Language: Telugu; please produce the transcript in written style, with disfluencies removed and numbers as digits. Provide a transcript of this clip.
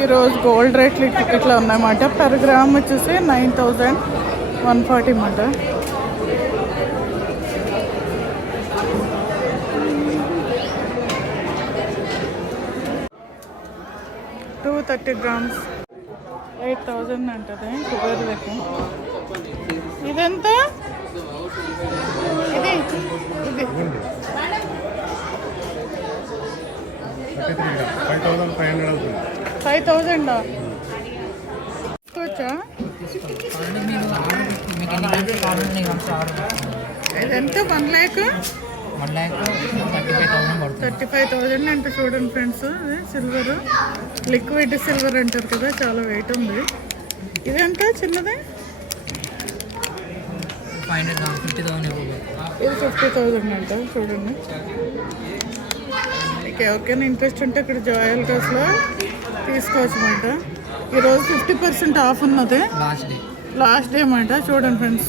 ఈరోజు గోల్డ్ రేట్లు ఇట్లా ఉన్నాయన్నమాట. పర్ గ్రామ్ వచ్చేసి 9140 అన్నమాట. $230 grams 8000 అంటది కుబేర్ లెక్క. ఇదెంత? ఇది ఇది 5000 తీసుకోవచ్చా? ఇదెంత? 1,35,000 అంటే చూడండి ఫ్రెండ్స్. అది సిల్వర్, లిక్విడ్ సిల్వర్ అంటారు కదా, చాలా వెయిట్ ఉంది. ఇదెంత చిన్నది? ఇది 50,000 అంట. చూడండి, మీకు ఎవరికైనా ఇంట్రెస్ట్ ఉంటే ఇక్కడ జాయల్ కాస్లో తీసుకోవచ్చు అన్నమాట. ఈరోజు 50% ఆఫ్ ఉన్నది, లాస్ట్ డే అన్నమాట. చూడండి ఫ్రెండ్స్,